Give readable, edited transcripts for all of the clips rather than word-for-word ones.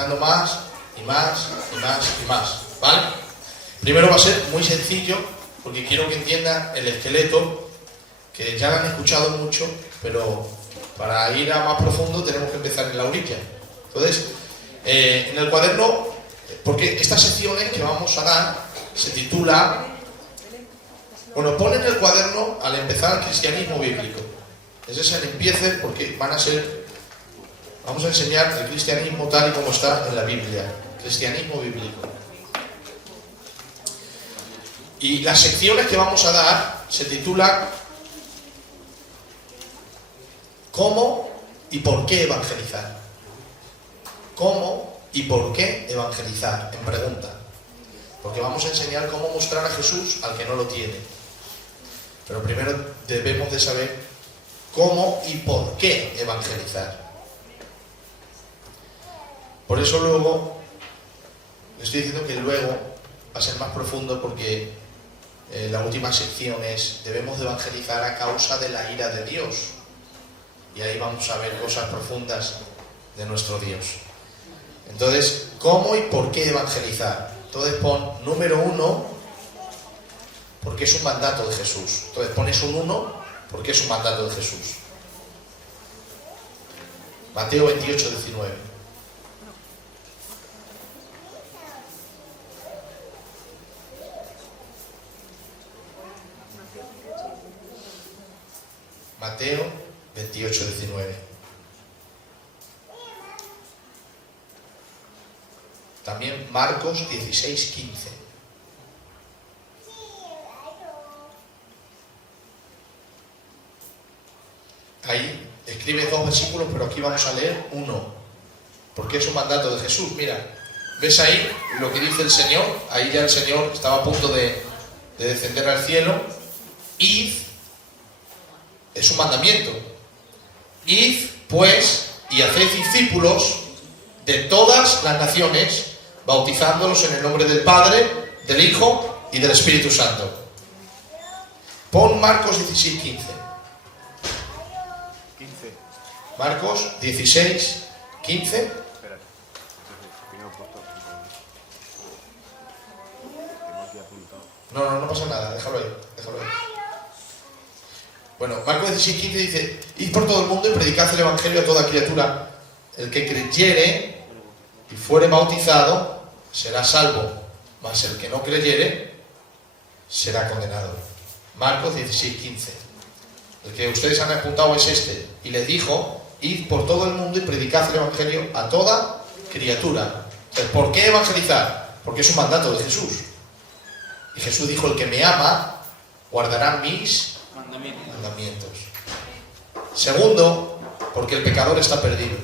profundizando más y más y más y más, ¿vale? Primero va a ser muy sencillo, porque quiero que entiendan el esqueleto, que ya lo han escuchado mucho, pero para ir a más profundo tenemos que empezar en la orilla. Entonces, en el cuaderno, porque estas secciones que vamos a dar se titula, bueno, pon en el cuaderno al empezar el cristianismo bíblico. Ese es el empiece, porque vamos a enseñar el cristianismo tal y como está en la Biblia, cristianismo bíblico. Y las secciones que vamos a dar se titulan ¿Cómo y por qué evangelizar? ¿Cómo y por qué evangelizar? En pregunta. Porque vamos a enseñar cómo mostrar a Jesús al que no lo tiene. Pero primero debemos de saber cómo y por qué evangelizar. Por eso luego, estoy diciendo que luego va a ser más profundo, porque la última sección es: debemos de evangelizar a causa de la ira de Dios. Y ahí vamos a ver cosas profundas de nuestro Dios. Entonces, ¿cómo y por qué evangelizar? Entonces pon número 1, porque es un mandato de Jesús. Entonces pones un 1, porque es un mandato de Jesús. Mateo 28, 19. Mateo 28, 19. También Marcos 16, 15. Ahí escribe 2 versículos, pero aquí vamos a leer 1, porque es un mandato de Jesús. Mira, ¿ves ahí lo que dice el Señor? Ahí ya el Señor estaba a punto de descender al cielo. Id, es un mandamiento. Id, pues, y haced discípulos de todas las naciones, bautizándolos en el nombre del Padre, del Hijo y del Espíritu Santo. Pon Marcos 16, 15. Marcos 16, 15. No pasa nada, déjalo ahí. Bueno, Marcos 16, 15 dice: id por todo el mundo y predicad el evangelio a toda criatura. El que creyere y fuere bautizado será salvo, mas el que no creyere será condenado. Marcos 16, 15. El que ustedes han apuntado es este. Y les dijo: id por todo el mundo y predicad el evangelio a toda criatura. Entonces, ¿por qué evangelizar? Porque es un mandato de Jesús. Y Jesús dijo: el que me ama guardará mis mandamientos. Segundo, porque el pecador está perdido.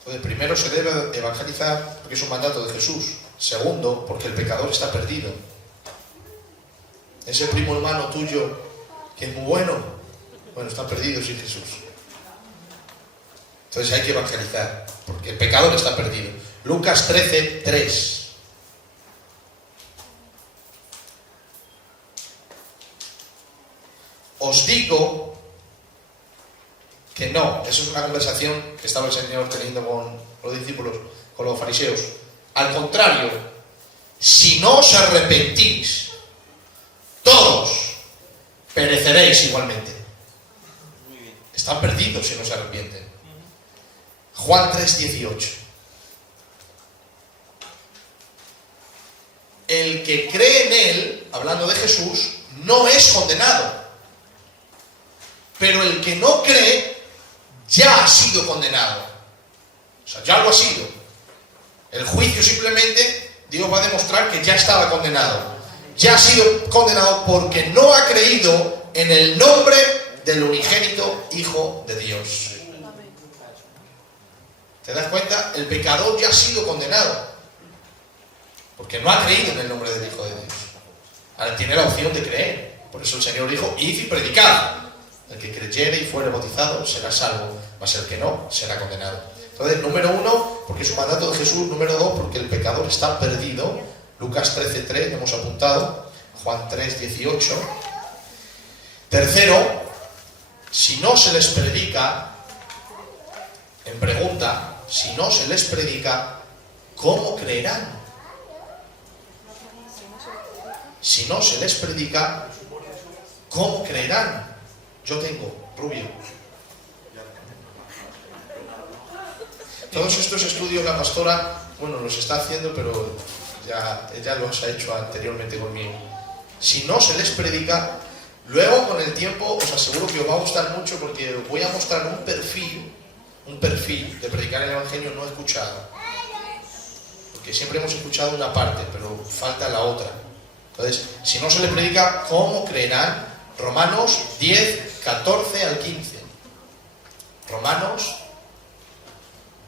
Entonces, primero se debe evangelizar porque es un mandato de Jesús. Segundo, porque el pecador está perdido. Ese primo hermano tuyo que es muy bueno, está perdido sin Jesús. Entonces hay que evangelizar porque el pecador está perdido. Lucas 13, 3. Os digo que no. Eso es una conversación que estaba el Señor teniendo con los discípulos, con los fariseos. Al contrario, si no os arrepentís, todos pereceréis igualmente. Están perdidos si no se arrepienten. Juan 3, 18. El que cree en Él, hablando de Jesús, no es condenado. Pero el que no cree ya ha sido condenado. O sea, ya lo ha sido. El juicio simplemente, Dios va a demostrar que ya estaba condenado. Ya ha sido condenado porque no ha creído en el nombre del unigénito Hijo de Dios. ¿Te das cuenta? El pecador ya ha sido condenado porque no ha creído en el nombre del Hijo de Dios. Ahora tiene la opción de creer. Por eso el Señor dijo: id y predicad. El que creyere y fuere bautizado será salvo, mas el que no será condenado. Entonces, número 1, porque es un mandato de Jesús. Número 2, porque el pecador está perdido. Lucas 13, 3, hemos apuntado. Juan 3, 18. Tercero, si no se les predica, en pregunta, si no se les predica, ¿cómo creerán? Si no se les predica, ¿cómo creerán? Yo tengo, Rubio. Todos estos estudios la pastora, bueno, los está haciendo, pero ya ella los ha hecho anteriormente conmigo. Si no se les predica, luego con el tiempo os aseguro que os va a gustar mucho, porque os voy a mostrar un perfil de predicar el Evangelio no escuchado. Porque siempre hemos escuchado una parte, pero falta la otra. Entonces, si no se les predica, ¿cómo creerán? Romanos 10, 14 al 15. Romanos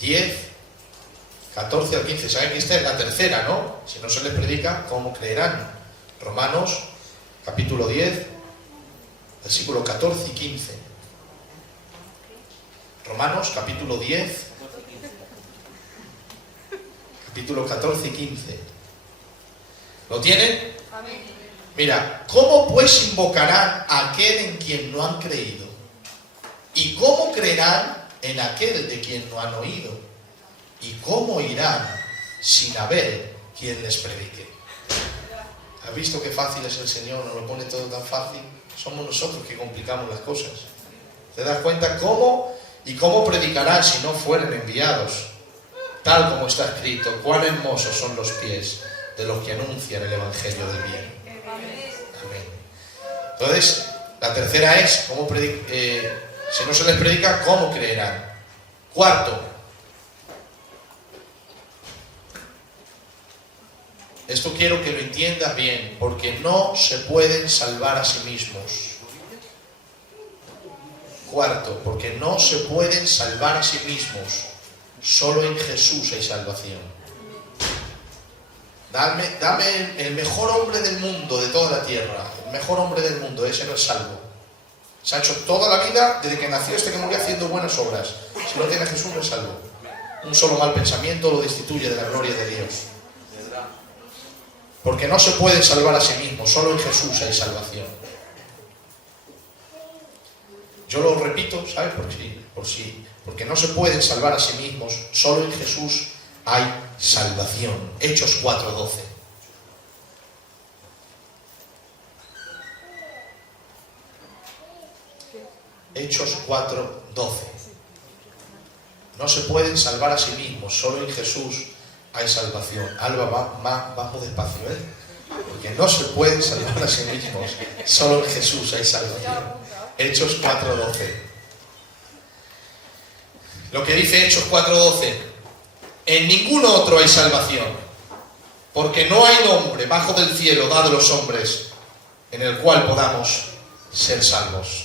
10, 14 al 15. Saben que esta es la tercera, ¿no? Si no se les predica, ¿cómo creerán? Romanos, capítulo 10, versículo 14 y 15. Romanos, capítulo 10, capítulo 14 y 15. ¿Lo tienen? Mira, ¿cómo pues invocarán a aquel en quien no han creído? ¿Y cómo creerán en aquel de quien no han oído? ¿Y cómo irán sin haber quien les predique? ¿Has visto qué fácil es el Señor? Nos lo pone todo tan fácil. Somos nosotros que complicamos las cosas. ¿Te das cuenta cómo y cómo predicarán si no fueren enviados? Tal como está escrito, cuán hermosos son los pies de los que anuncian el Evangelio del bien. Amén. Entonces, la tercera es, si no se les predica, ¿cómo creerán? Cuarto, esto quiero que lo entiendas bien, porque no se pueden salvar a sí mismos. Cuarto, porque no se pueden salvar a sí mismos. Solo en Jesús hay salvación. Dame el mejor hombre del mundo, de toda la tierra, el mejor hombre del mundo, ese no es salvo. Se ha hecho toda la vida, desde que nació hasta que murió, haciendo buenas obras. Si no tiene a Jesús, no es salvo. Un solo mal pensamiento lo destituye de la gloria de Dios. Porque no se pueden salvar a sí mismos, solo en Jesús hay salvación. Yo lo repito, ¿sabes? Porque no se pueden salvar a sí mismos, solo en Jesús hay salvación. Hechos 4:12. Hechos 4:12. No se pueden salvar a sí mismos, solo en Jesús hay salvación. Alba, vamos despacio, ¿eh? Porque no se pueden salvar a sí mismos, solo en Jesús hay salvación. Hechos 4:12. Lo que dice Hechos 4:12: en ningún otro hay salvación, porque no hay nombre bajo del cielo dado a los hombres en el cual podamos ser salvos.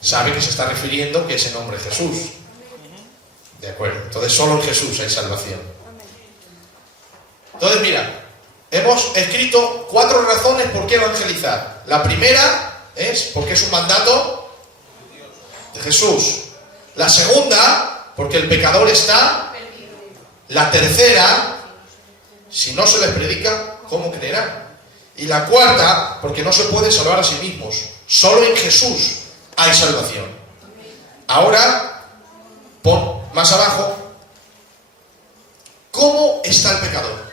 ¿Sabe que se está refiriendo que ese nombre es Jesús? De acuerdo, entonces solo en Jesús hay salvación. Entonces mira, hemos escrito 4 razones por qué evangelizar. La primera es porque es un mandato de Jesús. La segunda, porque el pecador está. La tercera, si no se les predica, ¿cómo creerán? Y la cuarta, porque no se pueden salvar a sí mismos. Solo en Jesús hay salvación. Ahora, pon más abajo, ¿cómo está el pecador?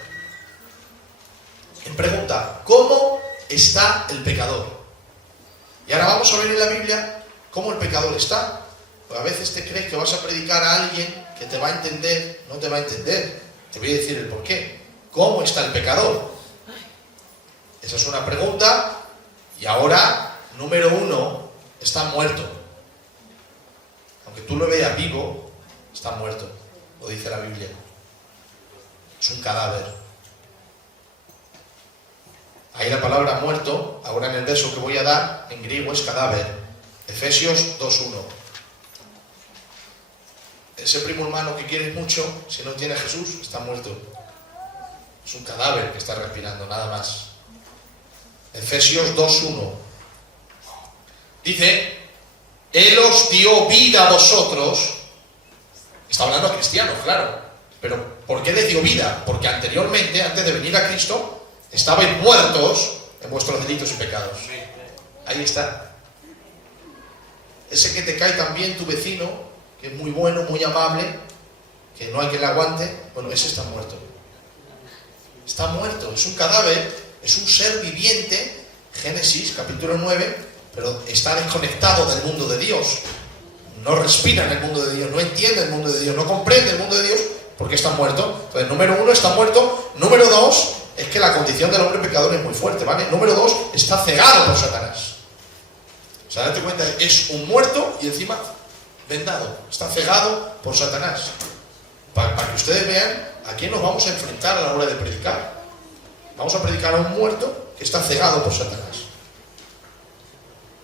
En pregunta, ¿cómo está el pecador? Y ahora vamos a ver en la Biblia cómo el pecador está. Pues a veces te crees que vas a predicar a alguien que te va a entender, no te va a entender. Te voy a decir el por qué. ¿Cómo está el pecador? Esa es una pregunta. Y ahora, número 1, está muerto. Aunque tú lo veas vivo, está muerto. Lo dice la Biblia. Es un cadáver. Ahí la palabra muerto, ahora en el verso que voy a dar, en griego es cadáver. Efesios 2:1. Ese primo hermano que quieres mucho, si no tiene a Jesús, está muerto. Es un cadáver que está respirando, nada más. Efesios 2:1. Dice, Él os dio vida a vosotros. Está hablando a cristianos, claro. Pero ¿por qué les dio vida? Porque anteriormente, antes de venir a Cristo, estabais muertos en vuestros delitos y pecados. Ahí está. ese que te cae también tu vecino, que es muy bueno, muy amable, que no hay que le aguante, bueno, ese está muerto. Está muerto, es un cadáver, es un ser viviente, Génesis capítulo 9, pero está desconectado del mundo de Dios. No respira en el mundo de Dios, no entiende el mundo de Dios, no comprende el mundo de Dios porque está muerto. Entonces, número 1, está muerto. Número 2, es que la condición del hombre pecador es muy fuerte, ¿vale? Número 2, está cegado por Satanás. O sea, date cuenta, es un muerto y encima vendado. Está cegado por Satanás. Para que ustedes vean a quién nos vamos a enfrentar a la hora de predicar. Vamos a predicar a un muerto que está cegado por Satanás.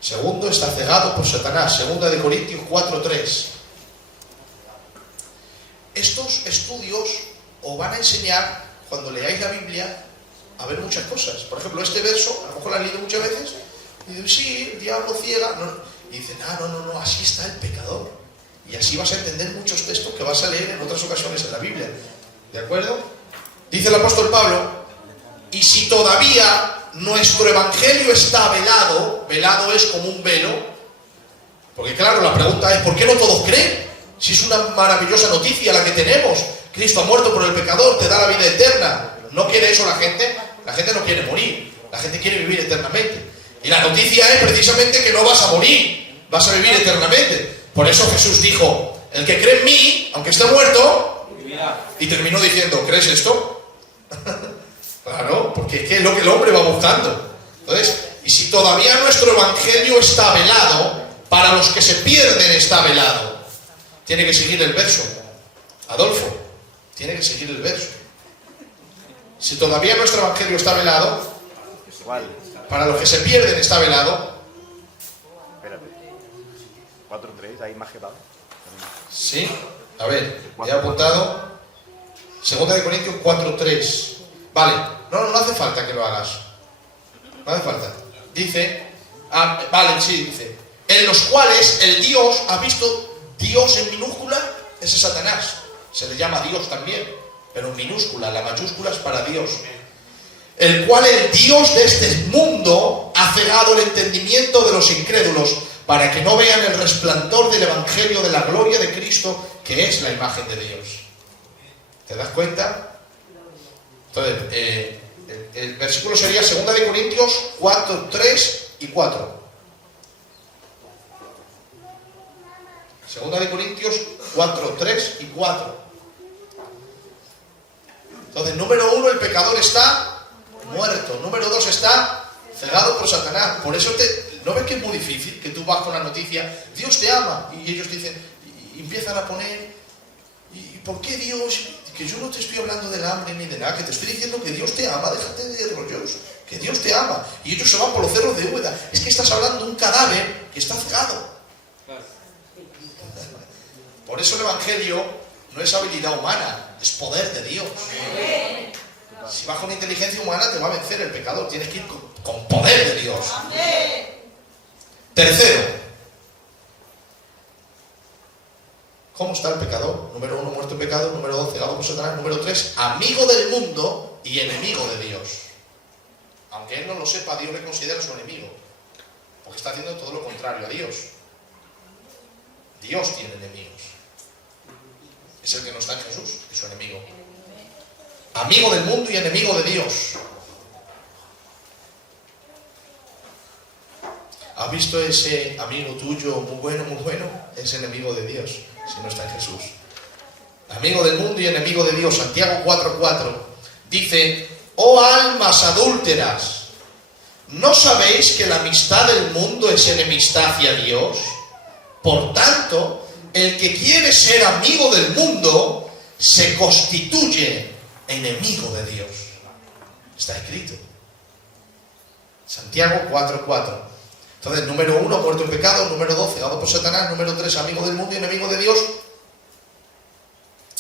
Segundo, está cegado por Satanás. Segunda de Corintios 4:3. Estos estudios os van a enseñar, cuando leáis la Biblia, a ver muchas cosas. Por ejemplo, este verso, a lo mejor lo han leído muchas veces, y dicen, sí, el diablo ciega. No. Y dicen, no, así está el pecador. Y así vas a entender muchos textos que vas a leer en otras ocasiones en la Biblia. ¿De acuerdo? Dice el apóstol Pablo, y si todavía nuestro evangelio está velado, velado es como un velo, porque claro, la pregunta es, ¿por qué no todos creen? Si es una maravillosa noticia la que tenemos. Cristo ha muerto por el pecador, te da la vida eterna. ¿No quiere eso la gente? La gente no quiere morir, la gente quiere vivir eternamente. Y la noticia es precisamente que no vas a morir, vas a vivir eternamente. Por eso Jesús dijo, el que cree en mí, aunque esté muerto, y terminó diciendo, ¿crees esto? Claro, porque es que es lo que el hombre va buscando. Entonces, y si todavía nuestro evangelio está velado, para los que se pierden está velado. Tiene que seguir el verso. Adolfo, tiene que seguir el verso. Si todavía nuestro evangelio está velado, para los que se pierden está velado. Espérate. 4:3, ahí más que va. Sí, a ver, he apuntado. Segunda de Corintios 4:3. Vale, no hace falta que lo hagas. No hace falta. Dice, dice, en los cuales el Dios, ¿has visto Dios en minúscula? Ese es Satanás. Se le llama Dios también, pero en minúscula, la mayúscula es para Dios. El cual el Dios de este mundo ha cegado el entendimiento de los incrédulos, para que no vean el resplandor del evangelio de la gloria de Cristo, que es la imagen de Dios. ¿Te das cuenta? Entonces, el versículo sería 2 de Corintios 4:3 y 4. 2 de Corintios 4:3 y 4. Entonces, número 1, el pecador está muerto. Número 2, está cegado por Satanás. Por eso ¿no ves que es muy difícil? Que tú vas con la noticia, Dios te ama, y ellos te dicen, y empiezan a poner, ¿y por qué Dios? Que yo no te estoy hablando del hambre ni de nada, que te estoy diciendo que Dios te ama, déjate de rollos, que Dios te ama. Y ellos se van por los cerros de Úbeda. Es que estás hablando de un cadáver que está cegado. Por eso el evangelio no es habilidad humana, es poder de Dios. Si vas con inteligencia humana te va a vencer el pecador, tienes que ir con poder de Dios. Tercero, ¿cómo está el pecador? Número 1, muerto en pecado. Número 2, cegado por Satanás. Número 3, amigo del mundo y enemigo de Dios. Aunque él no lo sepa, Dios le considera su enemigo, porque está haciendo todo lo contrario a Dios. Dios tiene enemigos. Es el que no está en Jesús, es su enemigo. Amigo del mundo y enemigo de Dios. ¿Has visto ese amigo tuyo muy bueno? Es enemigo de Dios, si no está en Jesús. Amigo del mundo y enemigo de Dios. Santiago 4:4 dice, oh almas adúlteras, ¿no sabéis que la amistad del mundo es enemistad hacia Dios? Por tanto, el que quiere ser amigo del mundo se constituye enemigo de Dios. Está escrito. Santiago 4:4. Entonces, número 1, muerto en pecado. Número 2, cegado por Satanás. Número 3, amigo del mundo y enemigo de Dios.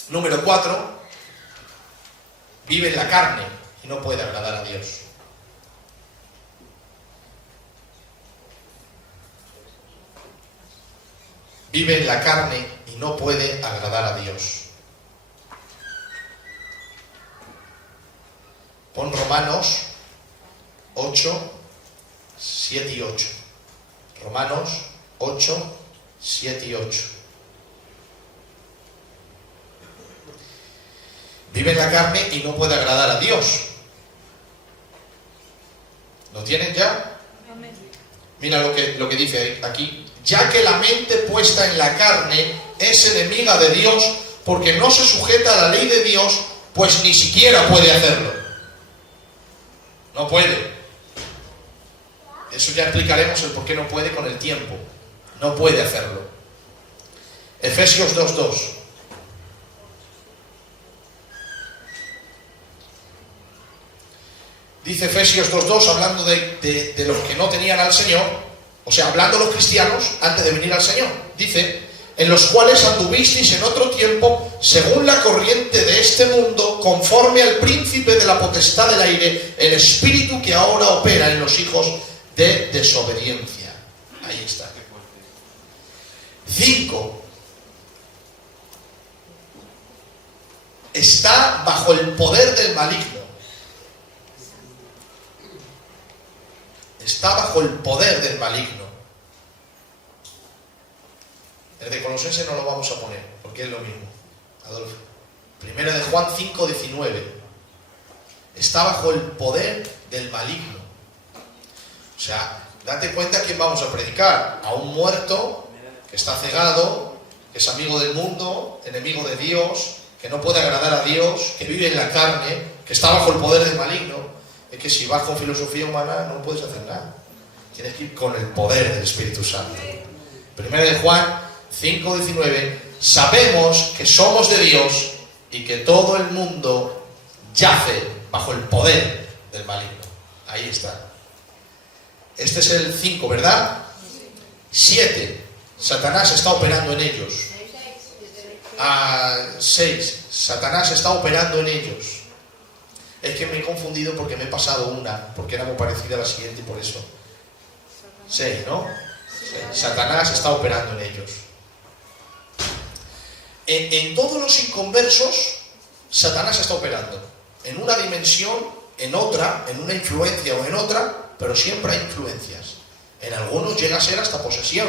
Número 4, vive en la carne y no puede agradar a Dios. Vive en la carne y no puede agradar a Dios. Pon Romanos 8, 7 y 8. Romanos 8, 7 y 8. Vive en la carne y no puede agradar a Dios. ¿Lo tienen ya? Mira lo que dice aquí. Ya que la mente puesta en la carne es enemiga de Dios, porque no se sujeta a la ley de Dios, pues ni siquiera puede hacerlo. No puede. Eso ya explicaremos el por qué no puede con el tiempo. No puede hacerlo. Efesios 2:2. Dice Efesios 2:2, hablando de los que no tenían al Señor, o sea, hablando los cristianos antes de venir al Señor. Dice, en los cuales anduvisteis en otro tiempo, según la corriente de este mundo, conforme al príncipe de la potestad del aire, el espíritu que ahora opera en los hijos de desobediencia. Ahí está. 5. Está bajo el poder del maligno. Está bajo el poder del maligno. El de Colosenses no lo vamos a poner, porque es lo mismo. Adolfo. Primera de Juan 5:19. Está bajo el poder del maligno. O sea, date cuenta a quién vamos a predicar. A un muerto que está cegado, que es amigo del mundo, enemigo de Dios, que no puede agradar a Dios, que vive en la carne, que está bajo el poder del maligno. Es que si vas con filosofía humana no puedes hacer nada. Tienes que ir con el poder del Espíritu Santo. Primera de Juan 5:19. Sabemos que somos de Dios y que todo el mundo yace bajo el poder del maligno. Ahí está. Este es el 5, ¿verdad? 7. Satanás está operando en ellos. 6. Satanás está operando en ellos. Es que me he confundido porque me he pasado una, porque era muy parecida a la siguiente y por eso. 6, ¿no? 6. Satanás está operando en ellos. En todos los inconversos, Satanás está operando. En una dimensión, en otra, en una influencia o en otra, pero siempre hay influencias. En algunos llega a ser hasta posesión,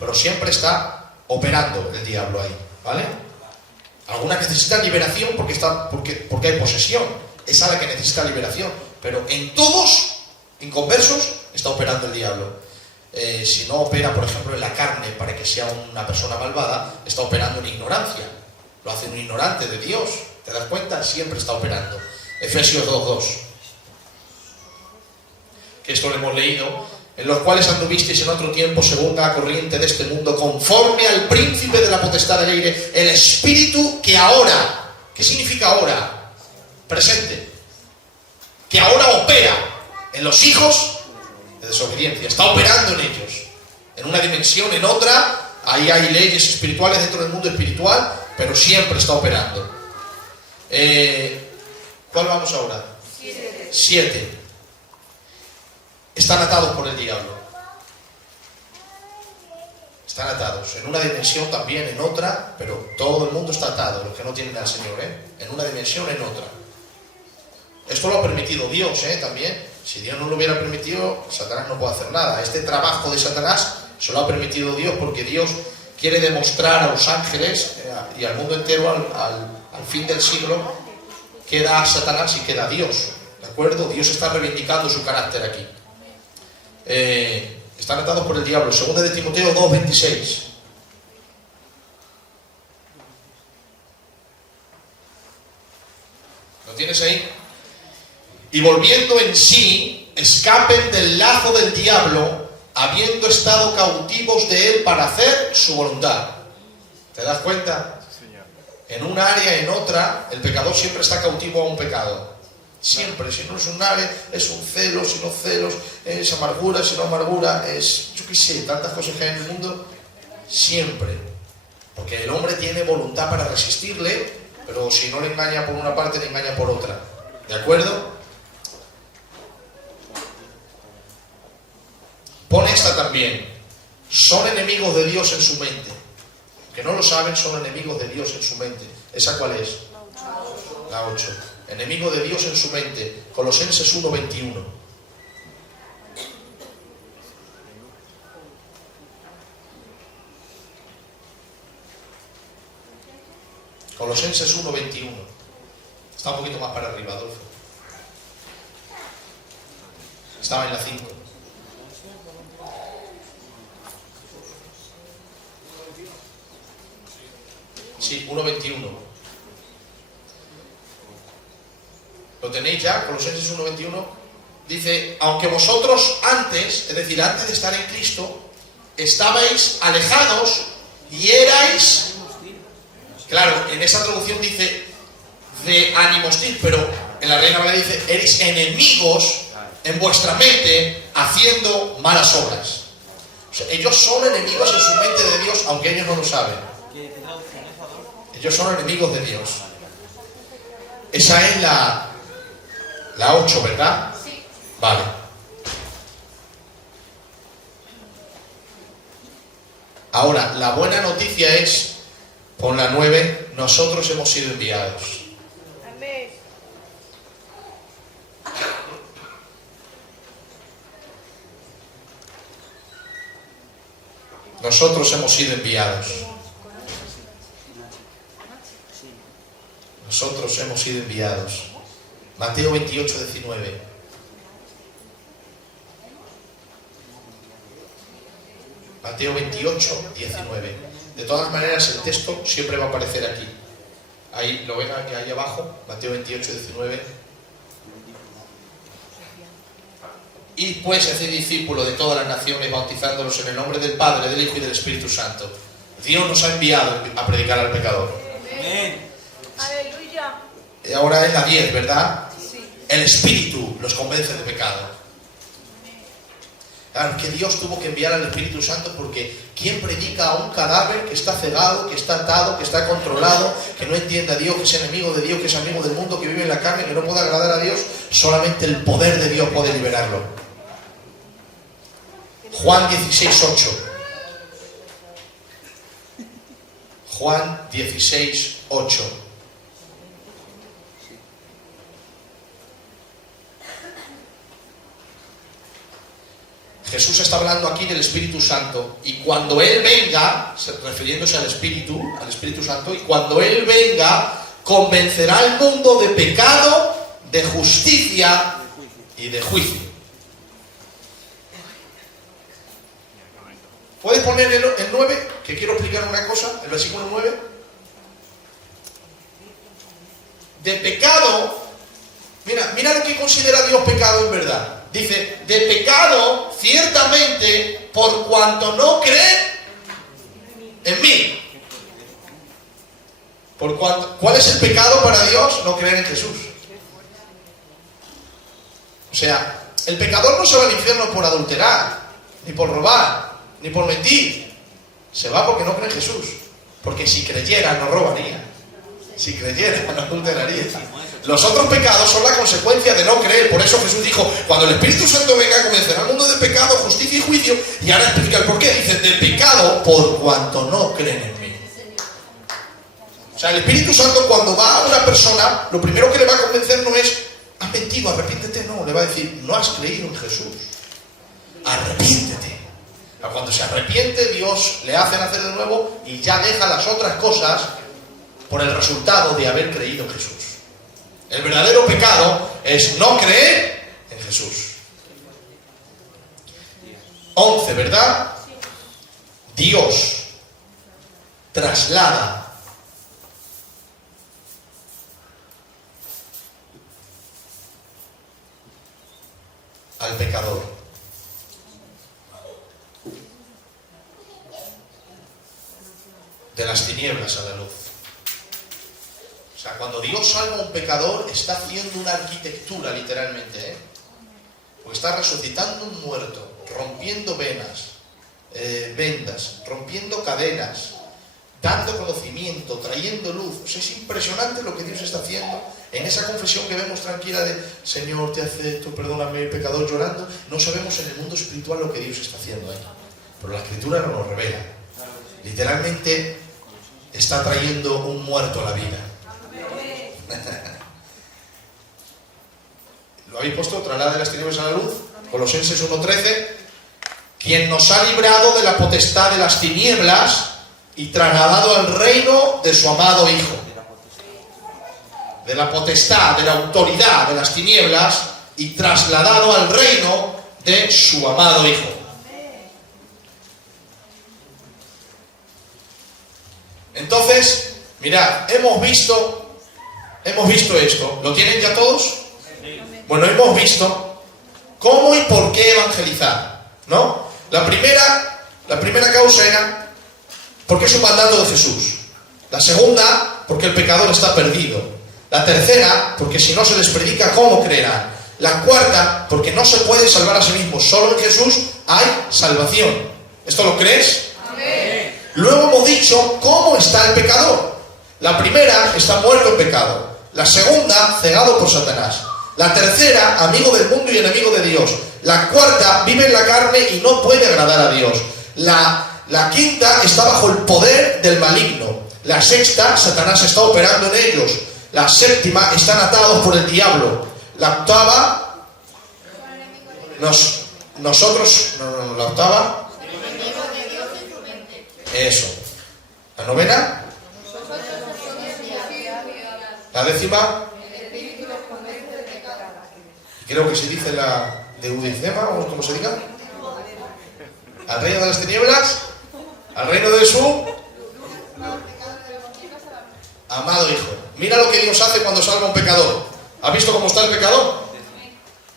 pero siempre está operando el diablo ahí, ¿vale? Algunas necesitan liberación porque hay posesión. Es a la que necesita liberación. Pero en todos, inconversos, está operando el diablo. Si no opera, por ejemplo, en la carne para que sea una persona malvada, está operando en ignorancia. Lo hace un ignorante de Dios. ¿Te das cuenta? Siempre está operando. Efesios 2:2. Que esto lo hemos leído. En los cuales anduvisteis en otro tiempo según la corriente de este mundo, conforme al príncipe de la potestad del aire, el espíritu que ahora, ¿qué significa ahora? Presente, que ahora opera en los hijos de desobediencia. Está operando en ellos, en una dimensión, en otra. Ahí hay leyes espirituales dentro del mundo espiritual, pero siempre está operando. ¿Cuál vamos ahora? 7. Están atados por el diablo. Están atados. En una dimensión también, en otra, pero todo el mundo está atado, los que no tienen al Señor, en una dimensión, en otra. Esto lo ha permitido Dios, también. Si Dios no lo hubiera permitido, Satanás no puede hacer nada. Este trabajo de Satanás se lo ha permitido Dios porque Dios quiere demostrar a los ángeles y al mundo entero, al fin del siglo, queda Satanás y queda Dios. ¿De acuerdo? Dios está reivindicando su carácter aquí. Están atados por el diablo. 2 de Timoteo 2:26. ¿Lo tienes ahí? Y volviendo en sí, escapen del lazo del diablo, habiendo estado cautivos de él para hacer su voluntad. ¿Te das cuenta? En un área, en otra, el pecador siempre está cautivo a un pecado. Siempre, si no es un área, es un celo, si no celos, es amargura, si no amargura, es, yo qué sé, tantas cosas que hay en el mundo. Siempre. Porque el hombre tiene voluntad para resistirle, pero si no le engaña por una parte, le engaña por otra. ¿De acuerdo? Pone esta también. Son enemigos de Dios en su mente. Que no lo saben, son enemigos de Dios en su mente. ¿Esa cuál es? La 8. Enemigo de Dios en su mente. Colosenses 1:21. Colosenses 1:21. Está un poquito más para arriba, Adolfo. Estaba en la 5. Sí, 1:21. ¿Lo tenéis ya? Colosenses 1:21. Dice, aunque vosotros antes, es decir, antes de estar en Cristo, estabais alejados y erais, claro, en esa traducción dice de ánimo hostil, pero en la Reina Valera dice, erais enemigos en vuestra mente haciendo malas obras. O sea, ellos son enemigos en su mente de Dios, aunque ellos no lo saben. Ellos son enemigos de Dios. Esa es la 8, ¿verdad? Sí. Vale. Ahora, la buena noticia es, con la 9, nosotros hemos sido enviados. Amén. Nosotros hemos sido enviados. Nosotros hemos sido enviados. Mateo 28:19. Mateo 28:19. De todas maneras, el texto siempre va a aparecer aquí. Ahí lo ven aquí, ahí abajo, Mateo 28:19. Y pues haced discípulos de todas las naciones, bautizándolos en el nombre del Padre, del Hijo y del Espíritu Santo. Dios nos ha enviado a predicar al pecador. Amén. Aleluya. Y ahora es la 10, ¿verdad? Sí. El Espíritu los convence de pecado. Claro, que Dios tuvo que enviar al Espíritu Santo porque ¿quién predica a un cadáver que está cegado, que está atado, que está controlado, que no entiende a Dios, que es enemigo de Dios, que es amigo del mundo, que vive en la carne, que no puede agradar a Dios? Solamente el poder de Dios puede liberarlo. Juan 16:8. Juan 16:8. Jesús está hablando aquí del Espíritu Santo, y cuando Él venga, refiriéndose al Espíritu Santo, y cuando Él venga, convencerá al mundo de pecado, de justicia y de juicio. ¿Puedes poner el 9? Que quiero explicar una cosa, el versículo 9. De pecado, mira lo que considera Dios pecado en verdad. Dice, de pecado, ciertamente, por cuanto no cree en mí. ¿Cuál es el pecado para Dios? No creer en Jesús. O sea, el pecador no se va al infierno por adulterar, ni por robar, ni por mentir. Se va porque no cree en Jesús. Porque si creyera, no robaría. Si creyera, no adulteraría. Los otros pecados son la consecuencia de no creer. Por eso Jesús dijo, cuando el Espíritu Santo venga, convencerá al mundo de pecado, justicia y juicio. Y ahora explica el porqué. Dice, de pecado por cuanto no creen en mí. O sea, el Espíritu Santo, cuando va a una persona, lo primero que le va a convencer no es, has mentido, arrepiéntete. No, le va a decir, no has creído en Jesús. Arrepiéntete. Cuando se arrepiente, Dios le hace nacer de nuevo y ya deja las otras cosas por el resultado de haber creído en Jesús. El verdadero pecado es no creer en Jesús. 11, ¿verdad? Dios traslada al pecador. De las tinieblas a la luz. O sea, cuando Dios salva a un pecador, está haciendo una arquitectura, literalmente, porque está resucitando un muerto, rompiendo vendas, rompiendo cadenas, dando conocimiento, trayendo luz. O sea, es impresionante lo que Dios está haciendo en esa confesión que vemos tranquila de Señor, te acepto, perdóname, pecador, llorando. No sabemos en el mundo espiritual lo que Dios está haciendo ahí, pero la Escritura nos lo revela. Literalmente está trayendo un muerto a la vida. ¿Lo habéis puesto? Traslada de las tinieblas a la luz. Colosenses 1:13. Quien nos ha librado de la potestad de las tinieblas y trasladado al reino de su amado Hijo. de la potestad, de la autoridad de las tinieblas y trasladado al reino de su amado Hijo. Entonces, mirad, hemos visto esto. ¿Lo tienen ya todos? Bueno, hemos visto cómo y por qué evangelizar, ¿no? La primera causa era porque es un mandato de Jesús. La segunda, porque el pecador está perdido. La tercera, porque si no se les predica, ¿cómo creerán? La cuarta, porque no se pueden salvar a sí mismos. Solo en Jesús hay salvación. ¿Esto lo crees? Amén. Luego hemos dicho cómo está el pecador. La primera, está muerto en pecado. La segunda, cegado por Satanás. La tercera, amigo del mundo y enemigo de Dios. La cuarta, vive en la carne y no puede agradar a Dios. La quinta, está bajo el poder del maligno. La sexta, Satanás está operando en ellos. La séptima, están atados por el diablo. La octava, la octava, eso. La novena, la décima, creo que se dice la de Eudicema, o como se diga, al reino de las tinieblas, al reino de su amado Hijo. Mira lo que Dios hace cuando salva a un pecador. ¿Has visto cómo está el pecador?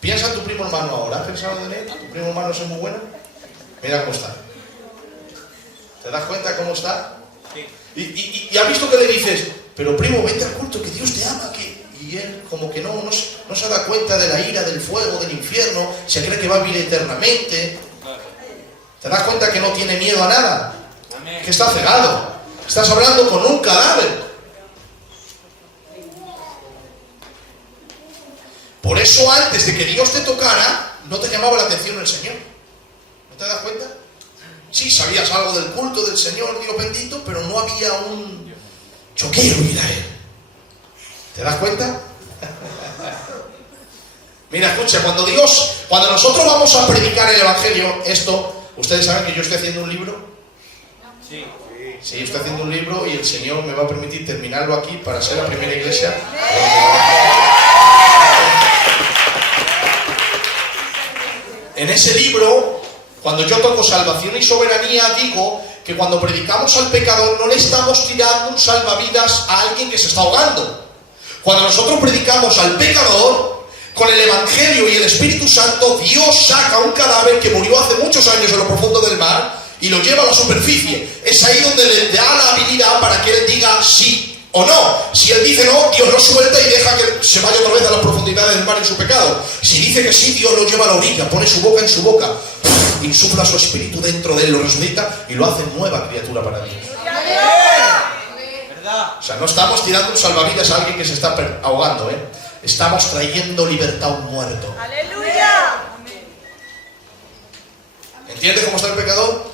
Piensa en tu primo hermano ahora. ¿Has pensado en él? ¿Tu primo hermano es muy bueno? Mira cómo está. ¿Te das cuenta cómo está? Y has visto que le dices, pero primo, vete al culto, que Dios te ama, y él como que no se da cuenta de la ira, del fuego, del infierno, se cree que va a vivir eternamente. ¿Te das cuenta que no tiene miedo a nada? Que está cegado. Estás hablando con un cadáver. Por eso antes de que Dios te tocara, no te llamaba la atención el Señor. ¿No te das cuenta? Sí, sabías algo del culto del Señor, Dios bendito, pero no había un... Yo quiero ir a Él. ¿Te das cuenta? Mira, escucha, cuando nosotros vamos a predicar el Evangelio, ustedes saben que yo estoy haciendo un libro. Sí, estoy haciendo un libro y el Señor me va a permitir terminarlo aquí para ser la primera iglesia. En ese libro, cuando yo toco salvación y soberanía, digo que cuando predicamos al pecador no le estamos tirando un salvavidas a alguien que se está ahogando. Cuando nosotros predicamos al pecador, con el Evangelio y el Espíritu Santo, Dios saca un cadáver que murió hace muchos años en lo profundo del mar y lo lleva a la superficie. Es ahí donde le da la habilidad para que él diga sí o no. Si él dice no, Dios lo suelta y deja que se vaya otra vez a las profundidades del mar en su pecado. Si dice que sí, Dios lo lleva a la orilla, pone su boca en su boca, insufla su espíritu dentro de él, lo resucita y lo hace nueva criatura para Dios. O sea, no estamos tirando un salvavidas a alguien que se está ahogando, ¿eh? Estamos trayendo libertad a un muerto. ¡Aleluya! ¿Entiendes cómo está el pecador?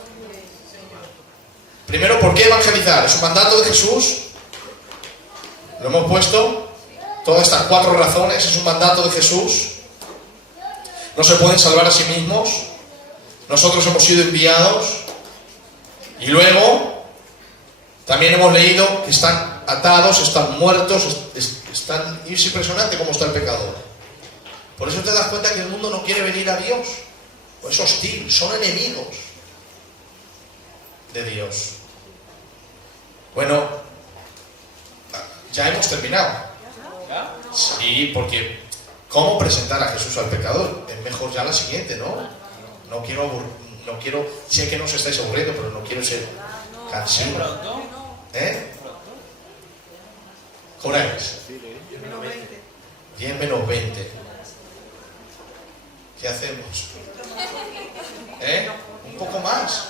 Primero, ¿por qué evangelizar? Es un mandato de Jesús. Lo hemos puesto. Todas estas 4 razones es un mandato de Jesús. No se pueden salvar a sí mismos. Nosotros hemos sido enviados. Y luego, también hemos leído que están atados, están muertos, es impresionante cómo está el pecador. Por eso te das cuenta que el mundo no quiere venir a Dios. Es hostil, son enemigos de Dios. Bueno, ya hemos terminado. Sí, porque ¿cómo presentar a Jesús al pecador? Es mejor ya la siguiente, ¿no? No quiero, sé que no os estáis aburriendo, pero no quiero ser cansino. ¿Eh? ¿Qué hora es? 10 menos 20. ¿Qué hacemos? Un poco más.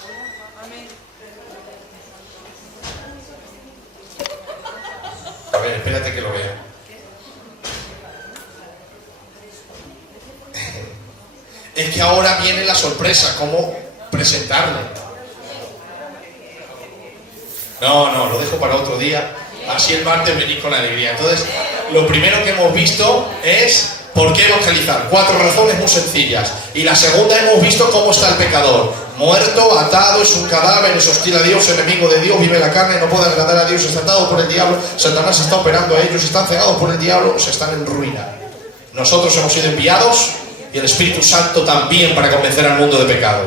A ver, espérate que lo vea. Es que ahora viene la sorpresa, cómo presentarlo. No, lo dejo para otro día. Así el martes venís con alegría. Entonces, lo primero que hemos visto es ¿Por qué evangelizar? 4 razones muy sencillas. Y la segunda, hemos visto cómo está el pecador. Muerto, atado, es un cadáver, es hostil a Dios, enemigo de Dios, vive la carne, no puede agradar a Dios, está atado por el diablo, Satanás está operando a ellos, están cegados por el diablo, se están en ruina. Nosotros hemos sido enviados y el Espíritu Santo también para convencer al mundo de pecado.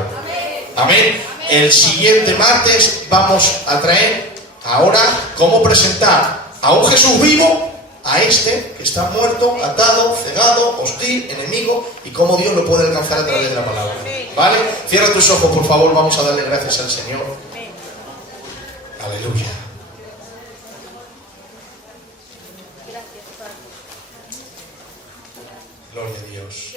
Amén. El siguiente martes vamos a traer ahora cómo presentar a un Jesús vivo, a este que está muerto, atado, cegado, hostil, enemigo, y cómo Dios lo puede alcanzar a través de la palabra. ¿Vale? Cierra tus ojos, por favor, vamos a darle gracias al Señor. Aleluya. Gloria a Dios.